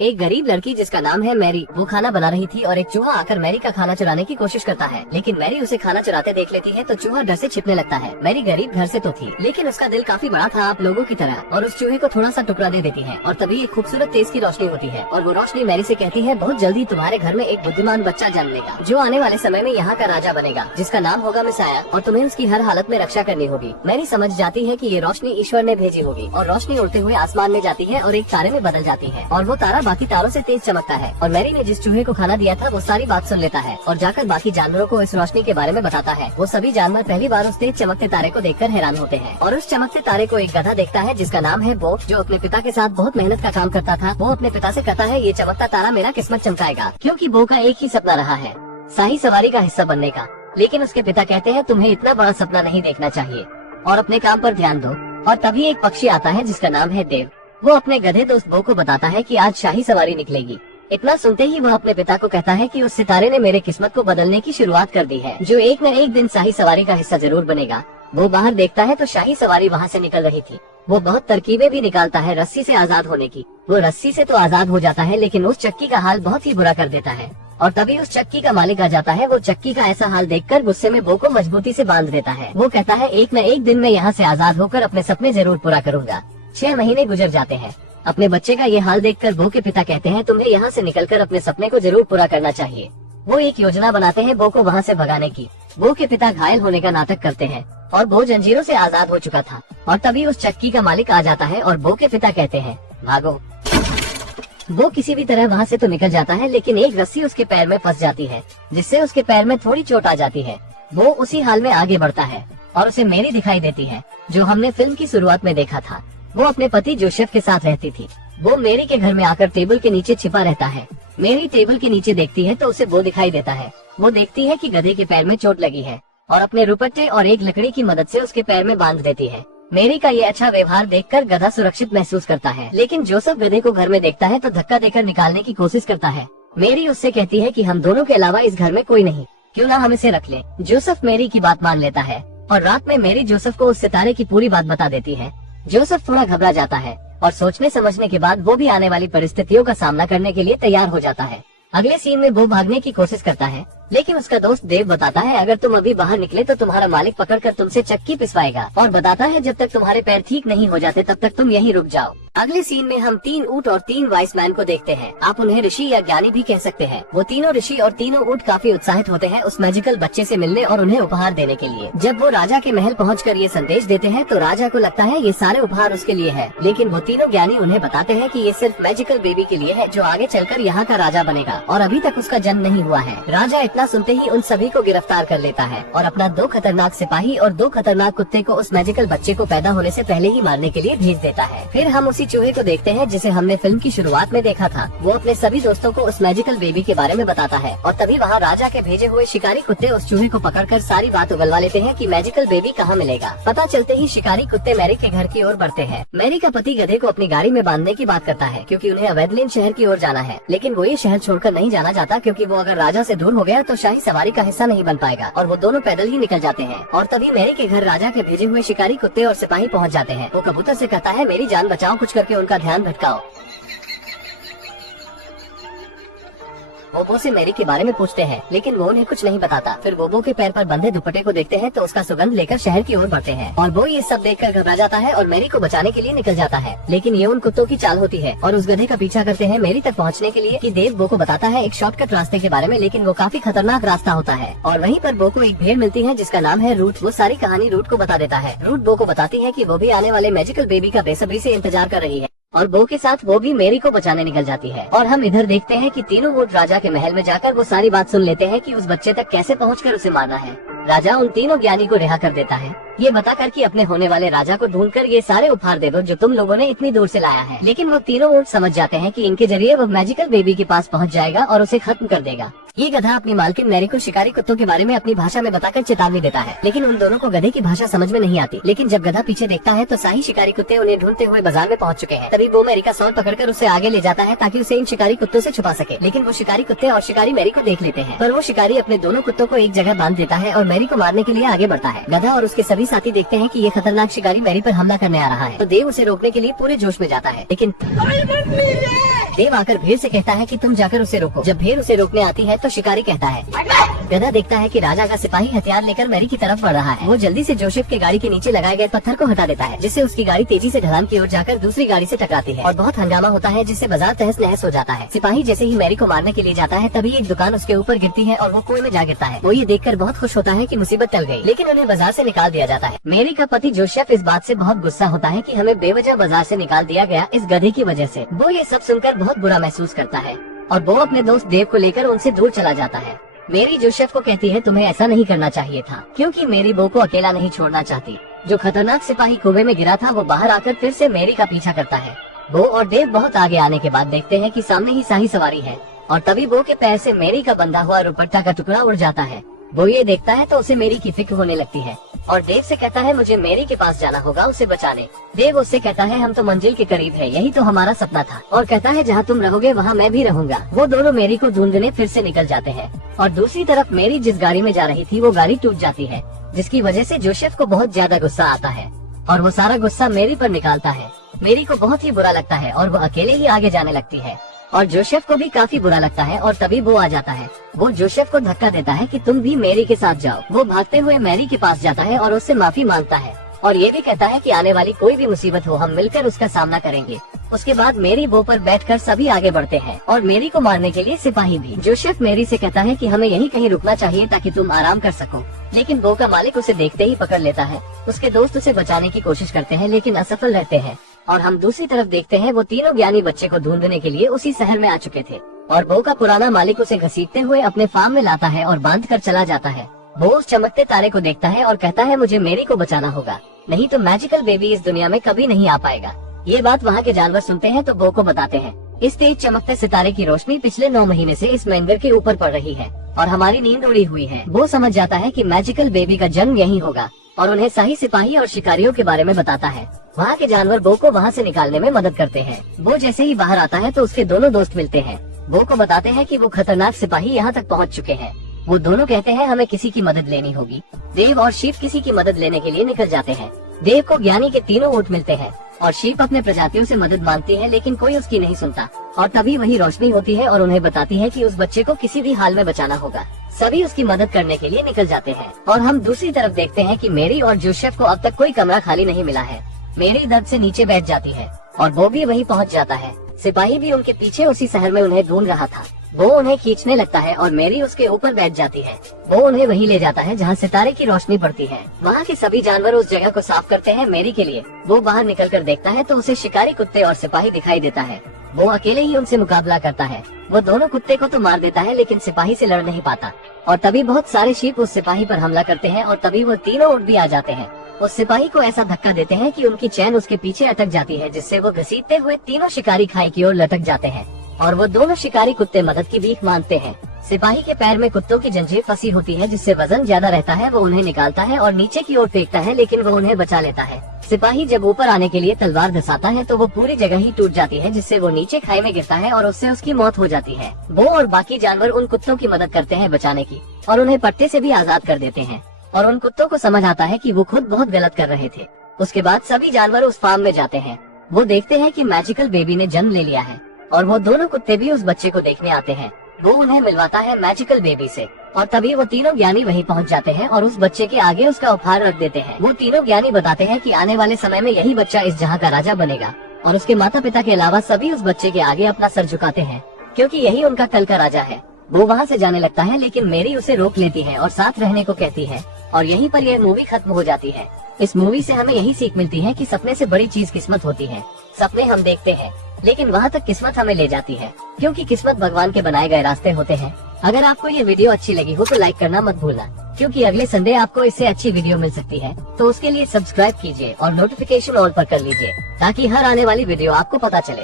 एक गरीब लड़की जिसका नाम है मैरी, वो खाना बना रही थी और एक चूहा आकर मैरी का खाना चुराने की कोशिश करता है, लेकिन मैरी उसे खाना चुराते देख लेती है तो चूहा डर से छिपने लगता है। मैरी गरीब घर से तो थी, लेकिन उसका दिल काफी बड़ा था आप लोगों की तरह, और उस चूहे को थोड़ा सा टुकड़ा दे देती है और तभी एक खूबसूरत तेज की रोशनी होती है और वो रोशनी मैरी से कहती है बहुत जल्दी तुम्हारे घर में एक बुद्धिमान बच्चा जन्म लेगा जो आने वाले समय में यहाँ का राजा बनेगा, जिसका नाम होगा मिसाया, और तुम्हें उसकी हर हालत में रक्षा करनी होगी। मैरी समझ जाती है कि ये रोशनी ईश्वर ने भेजी होगी और रोशनी उड़ते हुए आसमान में जाती है और एक तारे में बदल जाती है और वो तारा बाकी तारों से तेज चमकता है और मैरी ने जिस चूहे को खाना दिया था वो सारी बात सुन लेता है और जाकर बाकी जानवरों को इस रोशनी के बारे में बताता है। वो सभी जानवर पहली बार उस तेज चमकते तारे को देखकर हैरान होते हैं और उस चमकते तारे को एक गधा देखता है जिसका नाम है बो, जो अपने पिता के साथ बहुत मेहनत का काम करता था। वो अपने पिता से कहता है ये चमकता तारा मेरा किस्मत चमकाएगा, क्योंकि बो का एक ही सपना रहा है शाही सवारी का हिस्सा बनने का। लेकिन उसके पिता कहते हैं तुम्हें इतना बड़ा सपना नहीं देखना चाहिए और अपने काम पर ध्यान दो। और तभी एक पक्षी आता है जिसका नाम है देव। वो अपने गधे दोस्त बो को बताता है कि आज शाही सवारी निकलेगी। इतना सुनते ही वह अपने पिता को कहता है कि उस सितारे ने मेरे किस्मत को बदलने की शुरुआत कर दी है, जो एक न एक दिन शाही सवारी का हिस्सा जरूर बनेगा। वो बाहर देखता है तो शाही सवारी वहाँ से निकल रही थी। वो बहुत तरकीबें भी निकालता है रस्सी से आजाद होने की। वो रस्सी से तो आजाद हो जाता है, लेकिन उस चक्की का हाल बहुत ही बुरा कर देता है और तभी उस चक्की का मालिक आ जाता है। वो चक्की का ऐसा हाल देखकर गुस्से में बो को मजबूती से बांध देता है। वो कहता है एक न एक दिन मैं यहाँ से आजाद होकर अपने सपने जरूर पूरा करूंगा। 6 महीने गुजर जाते हैं। अपने बच्चे का ये हाल देखकर बो के पिता कहते हैं तुम्हें यहाँ से निकलकर अपने सपने को जरूर पूरा करना चाहिए। वो एक योजना बनाते हैं बो को वहाँ से भगाने की। बो के पिता घायल होने का नाटक करते हैं और बो जंजीरों से आजाद हो चुका था और तभी उस चक्की का मालिक आ जाता है और बो के पिता कहते हैं भागो। वो किसी भी तरह वहाँ से तो निकल जाता है, लेकिन एक रस्सी उसके पैर में फंस जाती है जिससे उसके पैर में थोड़ी चोट आ जाती है। वो उसी हाल में आगे बढ़ता है और उसे मेरी दिखाई देती है जो हमने फिल्म की शुरुआत में देखा था। वो अपने पति जोसेफ के साथ रहती थी। वो मेरी के घर में आकर टेबल के नीचे छिपा रहता है। मेरी टेबल के नीचे देखती है तो उसे वो दिखाई देता है। वो देखती है कि गधे के पैर में चोट लगी है और अपने रुपट्टे और एक लकड़ी की मदद से उसके पैर में बांध देती है। मेरी का ये अच्छा व्यवहार देखकर गधा सुरक्षित महसूस करता है, लेकिन जोसेफ गधे को घर में देखता है तो धक्का देकर निकालने की कोशिश करता है। मेरी उससे कहती है कि हम दोनों के अलावा इस घर में कोई नहीं, क्यों ना हम इसे रख लें। जोसेफ मेरी की बात मान लेता है और रात में मेरी जोसेफ को उस सितारे की पूरी बात बता देती है। जोसेफ थोड़ा घबरा जाता है और सोचने समझने के बाद वो भी आने वाली परिस्थितियों का सामना करने के लिए तैयार हो जाता है। अगले सीन में वो भागने की कोशिश करता है, लेकिन उसका दोस्त देव बताता है अगर तुम अभी बाहर निकले तो तुम्हारा मालिक पकड़कर तुमसे चक्की पिसवाएगा और बताता है जब तक तुम्हारे पैर ठीक नहीं हो जाते तब तक तुम यहीं रुक जाओ। अगले सीन में हम 3 ऊँट और 3 वाइस मैन को देखते हैं। आप उन्हें ऋषि या ज्ञानी भी कह सकते हैं। वो तीनों ऋषि और तीनों ऊँट काफी उत्साहित होते हैं उस मैजिकल बच्चे से मिलने और उन्हें उपहार देने के लिए। जब वो राजा के महल पहुंचकर ये संदेश देते हैं तो राजा को लगता है ये सारे उपहार उसके लिए है, लेकिन वो तीनों ज्ञानी उन्हें बताते हैं कि ये सिर्फ मैजिकल बेबी के लिए है जो आगे चलकर यहाँ का राजा बनेगा और अभी तक उसका जन्म नहीं हुआ है। राजा इतना सुनते ही उन सभी को गिरफ्तार कर लेता है और अपना 2 खतरनाक सिपाही और 2 खतरनाक कुत्ते को उस मैजिकल बच्चे को पैदा होने से पहले ही मारने के लिए भेज देता है। फिर हम उसी चूहे को देखते हैं जिसे हमने फिल्म की शुरुआत में देखा था। वो अपने सभी दोस्तों को उस मैजिकल बेबी के बारे में बताता है और तभी वहाँ राजा के भेजे हुए शिकारी कुत्ते उस चूहे को पकड़कर सारी बात उगलवा लेते हैं कि मैजिकल बेबी कहाँ मिलेगा। पता चलते ही शिकारी कुत्ते मैरी के घर की ओर बढ़ते हैं। मैरी का पति गधे को अपनी गाड़ी में बांधने की बात करता है क्योंकि उन्हें अवैधलिन शहर की ओर जाना है, लेकिन वो ये शहर छोड़कर नहीं जाना चाहता क्योंकि वो अगर राजा से दूर हो गया तो शाही सवारी का हिस्सा नहीं बन पाएगा और वो दोनों पैदल ही निकल जाते हैं। और तभी मैरी के घर राजा के भेजे हुए शिकारी कुत्ते और सिपाही पहुंच जाते हैं। वो कबूतर से कहता है मेरी जान बचाओ, कुछ करके उनका ध्यान भटकाओ। बोबो से मैरी के बारे में पूछते हैं, लेकिन वो उन्हें कुछ नहीं बताता। फिर बोबो के पैर पर बंधे दुपट्टे को देखते हैं तो उसका सुगंध लेकर शहर की ओर बढ़ते हैं और वो ये सब देखकर घबरा जाता है और मैरी को बचाने के लिए निकल जाता है, लेकिन ये उन कुत्तों की चाल होती है और उस गधे का पीछा करते हैं मैरी तक पहुँचने के लिए कि देव बो को बताता है एक शॉर्टकट रास्ते के बारे में, लेकिन वो काफी खतरनाक रास्ता होता है। और वहीं पर बो को एक भेड़ मिलती है जिसका नाम है रूट। वो सारी कहानी रूट को बता देता है। रूट बो को बताती है कि वो भी आने वाले मैजिकल बेबी का बेसब्री से इंतजार कर रही है और बो के साथ वो भी मेरी को बचाने निकल जाती है। और हम इधर देखते हैं कि तीनों ऊँट राजा के महल में जाकर वो सारी बात सुन लेते हैं कि उस बच्चे तक कैसे पहुंचकर उसे मारना है। राजा उन तीनों ज्ञानी को रिहा कर देता है, ये बताकर कि अपने होने वाले राजा को ढूंढकर ये सारे उपहार दे दो जो तुम लोगों ने इतनी दूर से लाया है। लेकिन वो तीनों ऊँट समझ जाते हैं कि इनके जरिए वो मैजिकल बेबी के पास पहुंच जाएगा और उसे खत्म कर देगा। ये गधा अपनी मालकिन मैरी को शिकारी कुत्तों के बारे में अपनी भाषा में बताकर चेतावनी देता है, लेकिन उन दोनों को गधे की भाषा समझ में नहीं आती। लेकिन जब गधा पीछे देखता है तो शाही शिकारी कुत्ते उन्हें ढूंढते हुए बाजार में पहुंच चुके हैं। तभी वो मैरी का सौर पकड़कर उसे आगे ले जाता है ताकि उसे इन शिकारी कुत्तों से छुपा सके, लेकिन वो शिकारी कुत्ते और शिकारी मैरी को देख लेते हैं। पर वो शिकारी अपने दोनों कुत्तों को एक जगह बांध देता है और मैरी को मारने के लिए आगे बढ़ता है। गधा और उसके सभी सभी साथी देखते हैं कि ये खतरनाक शिकारी मैरी पर हमला करने आ रहा है, तो देव उसे रोकने के लिए पूरे जोश में जाता है, लेकिन देव आकर भेड़ से कहता है कि तुम जाकर उसे रोको। जब भेड़ उसे रोकने आती है तो शिकारी कहता है। गधा देखता है कि राजा का सिपाही हथियार लेकर मैरी की तरफ बढ़ रहा है। वो जल्दी से जोसेफ के गाड़ी के नीचे लगाए गए पत्थर को हटा देता है, जिससे उसकी गाड़ी तेजी से ढलान की ओर जाकर दूसरी गाड़ी से टकराती है और बहुत हंगामा होता है, जिससे बाजार तहस नहस हो जाता है। सिपाही जैसे ही मैरी को मारने के लिए जाता है तभी एक दुकान उसके ऊपर गिरती है और वो कुएं में जा गिरता है। वो ये देखकर बहुत खुश होता है कि मुसीबत टल गई, लेकिन उन्हें बाजार से निकाल दिया जाता है। मैरी का पति जोसेफ इस बात से बहुत गुस्सा होता है कि हमें बेवजह बाजार से निकाल दिया गया इस गधे की वजह से। वो ये सब सुनकर बहुत बुरा महसूस करता है और वो अपने दोस्त देव को लेकर उनसे दूर चला जाता है। मैरी जोसेफ को कहती है तुम्हें ऐसा नहीं करना चाहिए था, क्योंकि मैरी बो को अकेला नहीं छोड़ना चाहती। जो खतरनाक सिपाही कुएं में गिरा था वो बाहर आकर फिर से मैरी का पीछा करता है। बो और देव बहुत आगे आने के बाद देखते हैं कि सामने ही शाही सवारी है और तभी बो के पैर से मैरी का बंधा हुआ दुपट्टा का टुकड़ा उड़ जाता है। वो ये देखता है तो उसे मैरी की फिक्र होने लगती है और देव से कहता है मुझे मैरी के पास जाना होगा उसे बचाने। देव उससे कहता है हम तो मंजिल के करीब है, यही तो हमारा सपना था, और कहता है जहाँ तुम रहोगे वहाँ मैं भी रहूंगा। वो दोनों मैरी को ढूंढने फिर से निकल जाते हैं और दूसरी तरफ मैरी जिस गाड़ी में जा रही थी वो गाड़ी टूट जाती है, जिसकी वजह से जोसेफ को बहुत ज्यादा गुस्सा आता है और वो सारा गुस्सा मैरी पर निकालता है। मैरी को बहुत ही बुरा लगता है और वो अकेले ही आगे जाने लगती है और जोसेफ को भी काफी बुरा लगता है और तभी वो आ जाता है। वो जोसेफ को धक्का देता है कि तुम भी मैरी के साथ जाओ। वो भागते हुए मैरी के पास जाता है और उससे माफी मांगता है और ये भी कहता है कि आने वाली कोई भी मुसीबत हो हम मिलकर उसका सामना करेंगे। उसके बाद मैरी बो पर बैठकर सभी आगे बढ़ते हैं और मैरी को मारने के लिए सिपाही भी। जोसेफ मैरी से कहता है कि हमें यहीं कहीं रुकना चाहिए ताकि तुम आराम कर सको, लेकिन बो का मालिक उसे देखते ही पकड़ लेता है। उसके दोस्त उसे बचाने की कोशिश करते हैं लेकिन असफल रहते हैं और हम दूसरी तरफ देखते हैं वो तीनों ज्ञानी बच्चे को ढूंढने के लिए उसी शहर में आ चुके थे और बो का पुराना मालिक उसे घसीटते हुए अपने फार्म में लाता है और बांध कर चला जाता है। वो उस चमकते तारे को देखता है और कहता है मुझे मैरी को बचाना होगा, नहीं तो मैजिकल बेबी इस दुनिया में कभी नहीं आ पाएगा। ये बात वहाँ के जानवर सुनते हैं तो बो को बताते हैं इस तेज चमकते सितारे की रोशनी पिछले 9 महीने से इस मंदिर के ऊपर पड़ रही है और हमारी नींद उड़ी हुई है। वो समझ जाता है कि मैजिकल बेबी का जन्म यहीं होगा और उन्हें शाही सिपाही और शिकारियों के बारे में बताता है। वहाँ के जानवर बो को वहाँ से निकालने में मदद करते हैं। वो जैसे ही बाहर आता है तो उसके दोनों दोस्त मिलते हैं। बो को बताते हैं कि वो खतरनाक सिपाही यहाँ तक पहुँच चुके हैं। वो दोनों कहते हैं हमें किसी की मदद लेनी होगी। देव और शीप किसी की मदद लेने के लिए निकल जाते हैं। देव को ज्ञानी के तीनों ऊँट मिलते हैं और शीप अपने प्रजातियों से मदद मांगती है, लेकिन कोई उसकी नहीं सुनता और तभी वही रोशनी होती है और उन्हें बताती है कि उस बच्चे को किसी भी हाल में बचाना होगा। सभी उसकी मदद करने के लिए निकल जाते हैं और हम दूसरी तरफ देखते हैं कि मैरी और जोसेफ को अब तक कोई कमरा खाली नहीं मिला है। मैरी दर्द से नीचे बैठ जाती है और वो भी वहीं पहुंच जाता है। सिपाही भी उनके पीछे उसी शहर में उन्हें ढूंढ रहा था। वो उन्हें खींचने लगता है और मैरी उसके ऊपर बैठ जाती है। वो उन्हें वहीं ले जाता है जहाँ सितारे की रोशनी पड़ती है। वहाँ के सभी जानवर उस जगह को साफ करते हैं मैरी के लिए। वो बाहर निकलकर देखता है तो उसे शिकारी कुत्ते और सिपाही दिखाई देता है। वो अकेले ही उनसे मुकाबला करता है। वो दोनों कुत्ते को तो मार देता है लेकिन सिपाही से लड़ नहीं पाता और तभी बहुत सारे शीप उस सिपाही पर हमला करते हैं और तभी वो तीनों ऊँट भी आ जाते हैं। उस सिपाही को ऐसा धक्का देते हैं कि उनकी चैन उसके पीछे अटक जाती है, जिससे वो घसीटते हुए तीनों शिकारी खाई की ओर लटक जाते हैं और वो दोनों शिकारी कुत्ते मदद की भीख मांगते हैं। सिपाही के पैर में कुत्तों की जंजीर फंसी होती है जिससे वजन ज्यादा रहता है। वो उन्हें निकालता है और नीचे की ओर फेंकता है, लेकिन वो उन्हें बचा लेता है। सिपाही जब ऊपर आने के लिए तलवार धसाता है तो वो पूरी जगह ही टूट जाती है, जिससे वो नीचे खाई में गिरता है और उससे उसकी मौत हो जाती है। वो और बाकी जानवर उन कुत्तों की मदद करते हैं बचाने की और उन्हें पट्टे से भी आजाद कर देते हैं और उन कुत्तों को समझ आता है कि वो खुद बहुत गलत कर रहे थे। उसके बाद सभी जानवर उस फार्म में जाते हैं। वो देखते हैं कि मैजिकल बेबी ने जन्म ले लिया है और वो दोनों कुत्ते भी उस बच्चे को देखने आते हैं। वो उन्हें मिलवाता है मैजिकल बेबी से और तभी वो तीनों ज्ञानी वहीं पहुंच जाते हैं और उस बच्चे के आगे उसका उपहार रख देते हैं। वो तीनों ज्ञानी बताते हैं कि आने वाले समय में यही बच्चा इस जहां का राजा बनेगा और उसके माता पिता के अलावा सभी उस बच्चे के आगे अपना सर झुकाते हैं, क्योंकि यही उनका कल का राजा है। वो वहाँ से जाने लगता है लेकिन मैरी उसे रोक लेती है और साथ रहने को कहती है और यहीं पर यह मूवी खत्म हो जाती है। इस मूवी से हमें यही सीख मिलती है कि सपने से बड़ी चीज किस्मत होती है। सपने हम देखते हैं लेकिन वहाँ तक किस्मत हमें ले जाती है, क्योंकि किस्मत भगवान के बनाए गए रास्ते होते हैं। अगर आपको ये वीडियो अच्छी लगी हो तो लाइक करना मत भूलना, क्योंकि अगले संडे आपको इससे अच्छी वीडियो मिल सकती है। तो उसके लिए सब्सक्राइब कीजिए और नोटिफिकेशन ऑल पर कर लीजिए ताकि हर आने वाली वीडियो आपको पता चले।